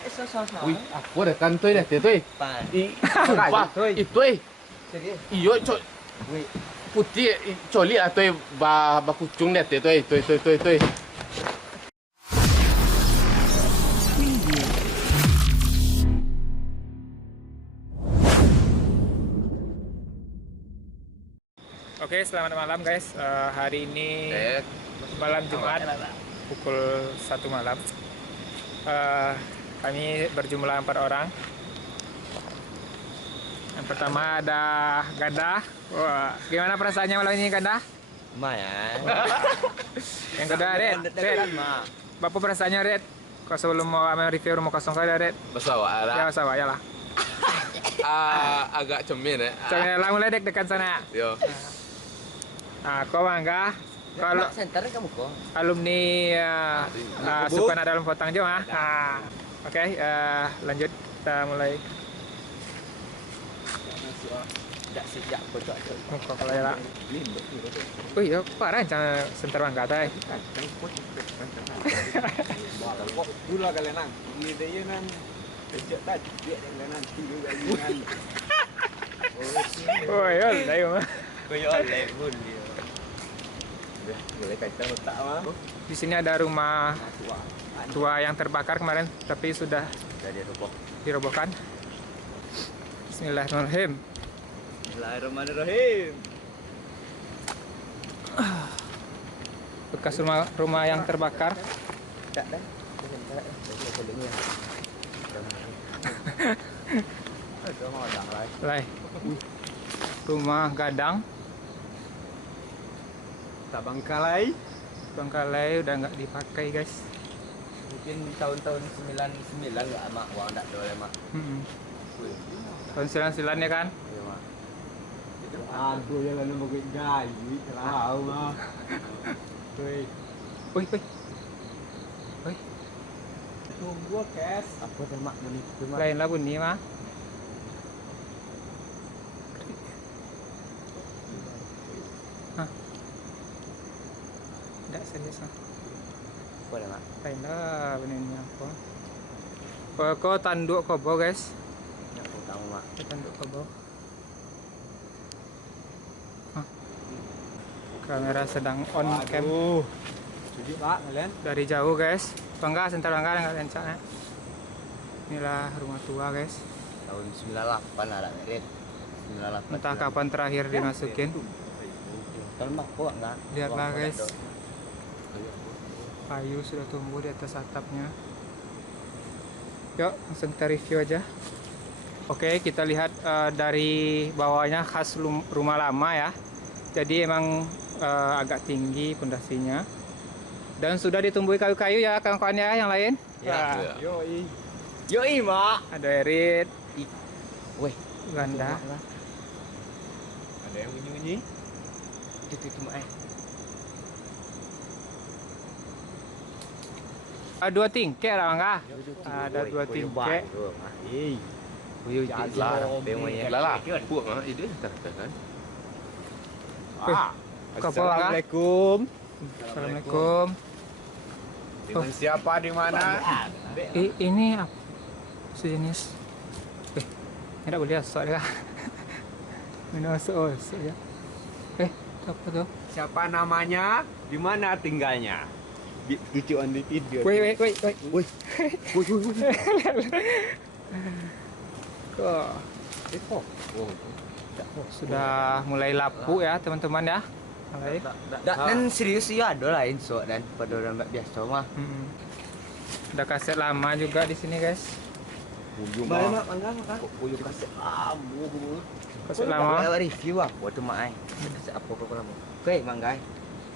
Ui, aku ada kantoi dah, tuh. Sumpah, itu iyo putih coli atau ba kucung deh, tuh. Oke, selamat malam guys. Hari ini malam Jumat pukul 1 malam. Kami berjumlah 4 orang. Yang pertama ada Ganda. Wah, gimana perasaannya malam ini Ganda? Lumayan. Yang kedua Red. Bapak perasaannya Red? Kau sebelum mau review rumah kosong kau ada Red? Basawa Ya lah. sama, ya lah. Agak cemen ya. Coba lah mulai dekat sana. Yo. Nah, kau Mangga. Kalau Center kamu kok. alumni suka ada dalam potang jom ah. Oke, lanjut kita mulai. Tidak sejak kocok. Muka kalau ya lah. Oh iya, parah jangan sentar Mangga teh. Dulu kalian nang, ini dia nang, sejak tadi dia dengan tinggal dengan. Oh iya, ayo mah. Koyol lebun dia. Boleh kaitan otak mah. Di sini ada rumah tua yang terbakar kemarin, tapi sudah Jadi roboh. dirobohkan. Bismillahirrahmanirrahim. Bismillahirrahmanirrahim. Bekas rumah yang terbakar. Tak dah. Lai. Rumah gadang. Tak bangkalai. Bangkalai udah nggak dipakai guys. Mungkin tahun-tahun 99 enggak mak uang tak boleh mak. Tahun 99 ya kan? Iya mak. Aku yang lalu mau gaji, tahu mah. Woi. Woi, woi. Woi. Tunggu kes. Apa dah mak bunyi tu mak? Lain lah bunyi mah. Tidak serius mah. Apa dah mak? Lain lah bunyinya apa. Kau tanduk kobo guys. Yang aku tahu mak. Kau tanduk kobo. Kamera sedang on cam Jadi pak kalian. dari jauh guys. Bangga, sebentar bangga nggak lencang ya. Inilah rumah tua guys. Tahun 98 ada merit. 98. Entah kapan terakhir dimasukin. Tahun mak kok enggak? Lihatlah guys. Kayu sudah tumbuh di atas atapnya. Yuk langsung kita review aja. Oke, kita lihat dari bawahnya khas rumah lama ya. Jadi emang agak tinggi pondasinya. Dan sudah ditumbuhi kayu-kayu ya kawan-kawan ya yang lain. Ya. Wah, Yoi. Yoi mak. ada Erit, Weh, Ganda. Ada yang bunyi-bunyi. itu mak. Dua tingkek lah bangga. Ada dua tingkek. Eh, Kuyu Lah, lah. Lah. Puak mah ide kan. Assalamualaikum. Assalamualaikum. Dengan siapa di mana? Ini apa? Sejenis. Tidak boleh asal ya. Minum asal ya. Apa tuh? Siapa namanya? Di mana tinggalnya? Tujuan di video. Woi. Woi. Kok sudah mulai lapu ya teman-teman ya. Mulai. Dan serius ya ada lain so dan pada orang biasa mah. Ada kaset lama juga di sini guys. Mak mangga makan. Kuyu kasih Kaset lama. Review apa tu mak ai. Kasih apa kau lama. Oke mangga.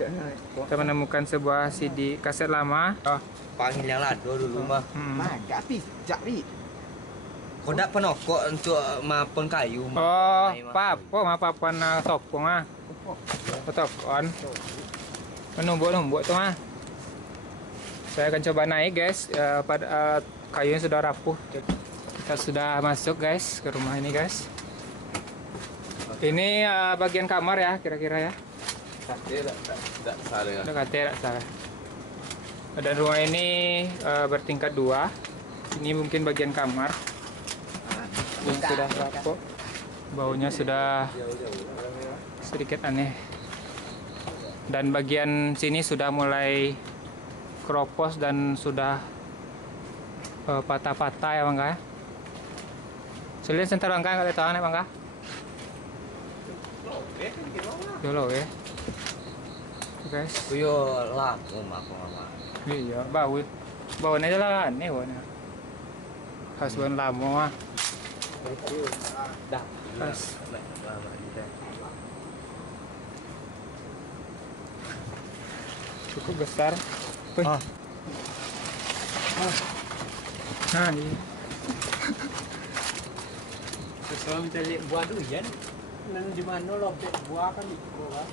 Kita menemukan sebuah CD kaset lama. Panggil yang lado dulu mah. Mangga pi, cari. Kau dak penokok untuk mapon kayu mah. Oh, papan topong ah. Topon. Menumbuk-numbuk tuh mah. Saya akan coba naik guys. Pada kayunya sudah rapuh. Kita sudah masuk guys ke rumah ini guys. Ini bagian kamar ya kira-kira ya. Tidak salah ya. Ada kata tidak salah. Dan rumah ini bertingkat 2. Ini mungkin bagian kamar yang sudah rapuh. Baunya sudah sedikit aneh. Dan bagian sini sudah mulai keropos dan sudah patah-patah ya Bangga ya. Sulit sentar Bangga kalau tahu nih Bangga. Dulu ya. Guys. Kuyo lah, aku mama. Iya, baunya aja lah aneh baunya. Khas ban lama mah. Dah. Khas. Cukup besar. Wih. Nah, ini. Sesuai minta lihat buah durian. Nan di mana loh buah kan di bawah.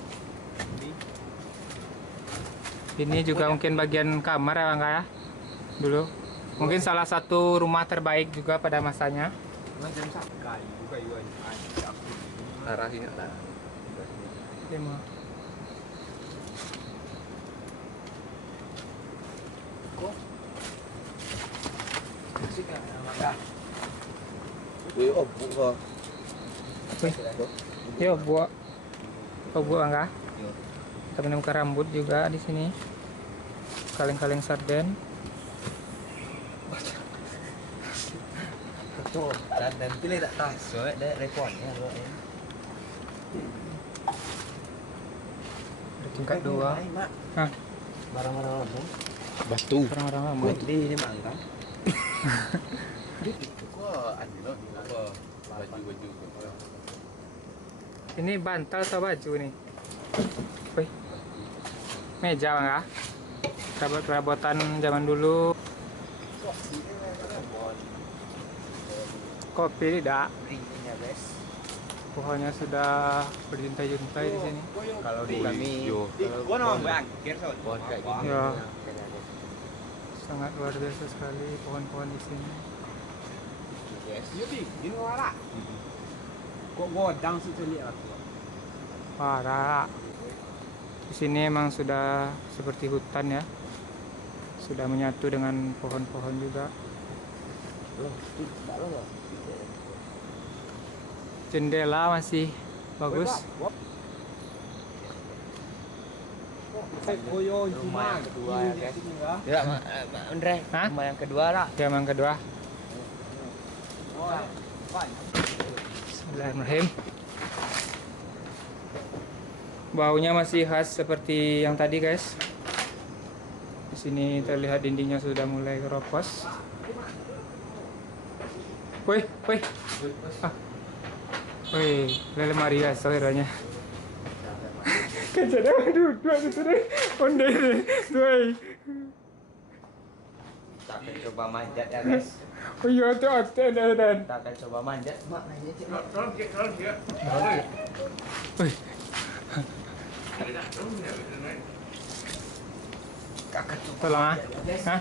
Ini juga mungkin bagian kamar ya Bangga ya. Dulu. Mungkin salah satu rumah terbaik juga pada masanya. Macam sakai juga yuan. Arah sini lah. 5. Wih, oh, buka. Yo, buat. Kau buat Bangga? Kita menemukan rambut juga di sini. Kaleng-kaleng sarden. Tuh, dan pilih tak tas, soalnya ada reponnya lo ya. Ada tingkat 2. Hah, Barang-barang lambung. Batu. orang-orang rambut. Buat di ini mangga. Kok ada loh? Baju-baju. Ini bantal atau baju nih? Wih. Meja Bangga. Perabotan zaman dulu. Kopi tidak. Ringnya guys. Pohonnya sudah berjuntai-juntai di sini. Kalau di kami, Gua nama bang, kira Pohon kayak gini. Ya. Sangat luar biasa sekali pohon-pohon di sini. Iya bi, ini wala. Kok godang sih lihat aku. Parah. Di sini emang sudah seperti hutan ya. Sudah menyatu dengan pohon-pohon juga. Jendela masih bagus. Koyo Rumah yang kedua ya, guys. ya. Ya, Andre, Hah? rumah yang kedua lah. Yang kedua. Oh, fine. Bismillahirrahmanirrahim. Baunya masih khas seperti yang tadi, guys. Di sini terlihat dindingnya sudah mulai keropos. Wih, wih. Ah. Wih, lemari guys, soalnya. Kejadian aduh, dua itu deh. Onde deh. Tuh. Kita akan coba manjat ya guys. Oh iya, tuh dan. Kita akan coba manjat. Mak, manjat cik. Wih. Kakak coba. Tolong ah. Hah?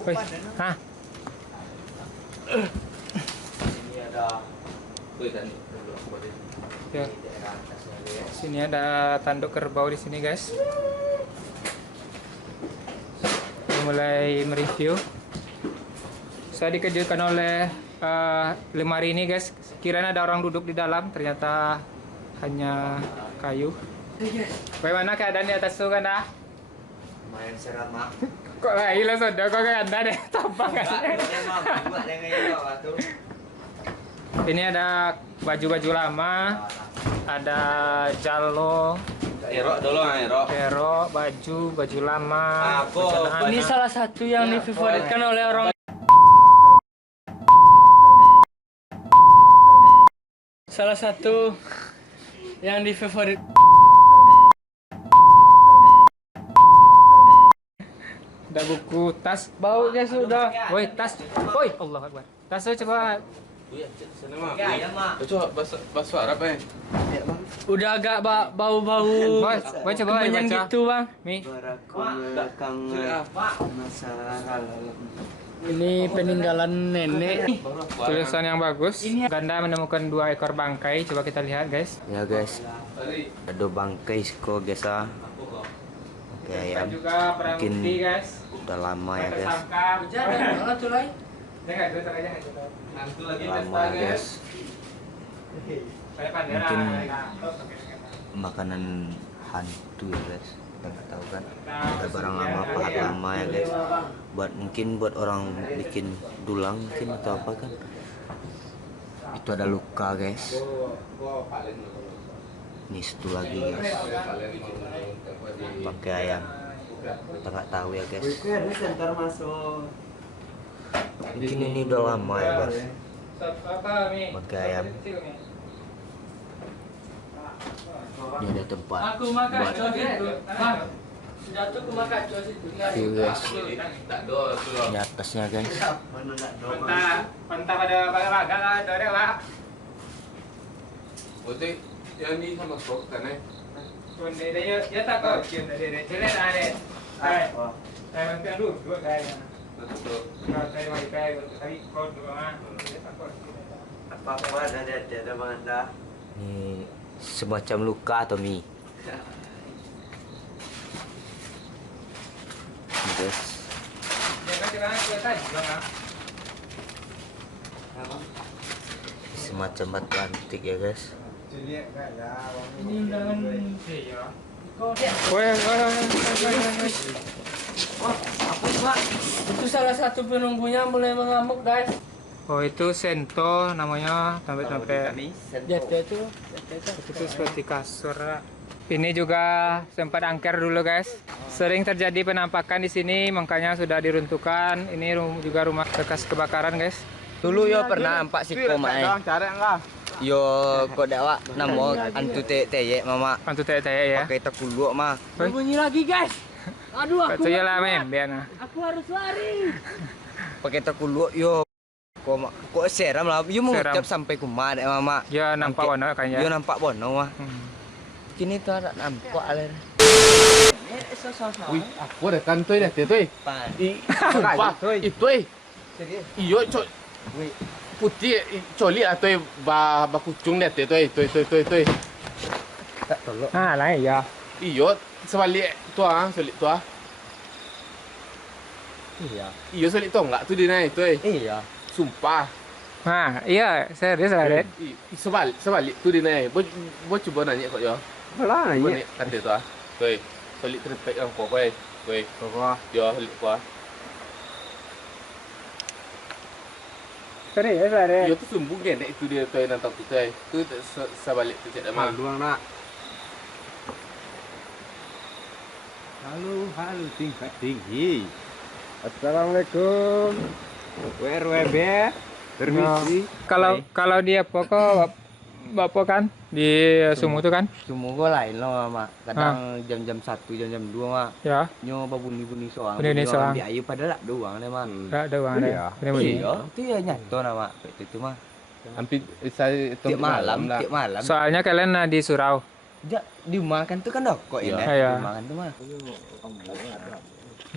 Wih. Hah? Ini ada Ya. di daerah atasnya guys. Sini ada tanduk kerbau di sini, guys. Kita mulai mereview. Saya dikejutkan oleh lemari ini, guys. Kirain ada orang duduk di dalam, ternyata hanya kayu. Bagaimana keadaan di atas tuh kan ah? Lumayan serat mak. Kok hilang sudah kok kan ada deh tampak kan? Ini ada baju-baju lama, ada jalo, Erok dulu, Erok. pero, baju lama. Aku. Ini Ini salah satu yang difavoritkan oleh orang. Salah satu yang difavorit. Ada buku, tas, Baunya sudah. woi tas, woi Allah Akbar. Tas tuh coba. Sana mah. Ya, Mak. Coba bahasa Arab ya. Udah agak bau-bau. Woi coba kemenyan baca. gitu bang. Mi, Ini peninggalan nenek. tulisan yang bagus. Ganda menemukan 2 ekor bangkai. Coba kita lihat, guys. Ya guys, ada bangkai kok guys ah. Oke Dan ayam. juga barang Mungkin bukti, guys. udah lama ya guys. Tersangka. Jangan tutup aja nggak tutup. Nanti lagi Lama guys. Saya pandai Mungkin lah. makanan hantu ya guys. Kita nggak tahu kan. Ada barang lama, pahat lama ya guys. Buat orang bikin dulang mungkin atau apa kan. Itu ada luka guys. Ini satu lagi guys. Pakai ayam. Kita nggak tahu ya guys. Mungkin ini udah lama ya guys. Pakai ayam. Ini ada tempat Aku makan buat cos itu. Bang, sudah tuh aku makan cos itu. view guys. Tak ada tu lah. Ini atasnya guys. Pentah pada baga-baga lah, ada lah. Putih yang ni sama sok kan Tuan dia tak kau cium dia. Jelas ada. Saya makan dulu kayaknya. Betul. Kalau saya mau kayak tadi kau dua mah. Dia tak kau. Apa-apa ada Bang Anda. Ini semacam luka atau mie. Ini guys. Jangan kita tadi lah. Semacam batu antik ya guys. Ini undangan saya. Itu salah satu penunggunya mulai mengamuk guys. Oh itu sento namanya sampai Jatuh itu. itu seperti kasur. Ini juga sempat angker dulu guys. Sering terjadi penampakan di sini makanya sudah diruntuhkan. Ini juga rumah bekas kebakaran guys. Dulu yo pernah nampak si komai. Yo kok dakwah namo antu teye mama. Pantu teh ya. Pakai takuluk mah. Bunyi lagi guys. Aduh aku. Betul lah men, biar nah. Aku harus lari. Pakai takuluk yo. Kok seram lah. Yo mengucap sampai kumah dek mama. Ya nampak warna kayaknya. Yo nampak bono mah. Kini tuh ada nampak alir. Wih, aku ada kantoi dah, tuh. Pan. Sumpah, itu iyo cok. Putih coli atau ba kucung dah, tuh. Tak tolong. Ah lain ya. Iyo sebalik tua, selik tua. Iya. Iyo selik tua enggak tuh di naik, tuh. Iya. Sumpah. Ah iya serius lah Red. Sebalik tuh di naik. Bo coba nanya kok yo. Lah Bo ni kata tu ah. Tuh. Selik terpek ang kok, tuh. Tuh. Yo selik tua. Serius lah Red. Yo tu sumbu kan itu dia tuh yang tak tu. Tu sebalik tu cak dah. Luang nak. Halo tingkat tinggi. Assalamualaikum. WRWB. Permisi. Kalau dia pokok bapak kan di Sumu tuh kan? Semua gua lain loh mama. Kadang jam-jam 1, jam-jam 2 mah. Ya. Nyo babuni-buni soang. Bunyi soang. Dia ayu pada lak doang deh mah. Ada uang ada. Benar benar. Iya, itu ya nyato nama itu mah. Hampir saya Tiap malam. Soalnya kalian di surau. Di rumah kan tuh kan kok ini. Iya. Di rumah kan tuh mah.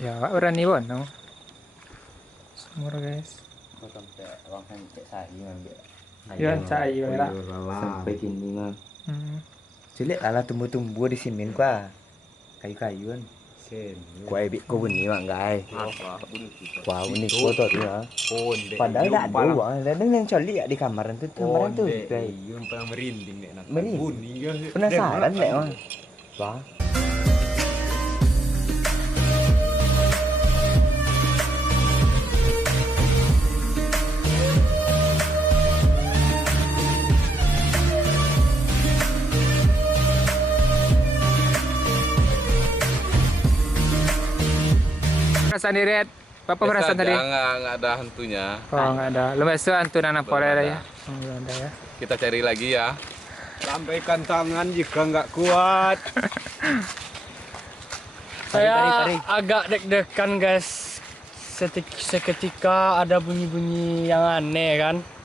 Ya, berani bon, no. Sumur guys. Kok sampai orang kan cek sahi ambil. Ya, cai lah. Sampai kini mah. Hmm. Lah tumbuh-tumbuh di sini gua. Kayu-kayuan. Kau ebik kau bunyi mak guys. Wah bunyi kau tu ya. Padahal tak ada uang. Dan yang coli di kamar tu kamaran tu. Yang paling merinding dek nak. Merinding. Penasaran dek mah. Wah. Perasaan di Red. Bapak perasaan tadi? Enggak ada hantunya. Oh, enggak ada. Lu besok hantu nana pole ya. Belum ada ya. Kita cari lagi ya. Lambaikan tangan jika nggak kuat. Saya agak deg-degan guys. Seketika ada bunyi-bunyi yang aneh kan.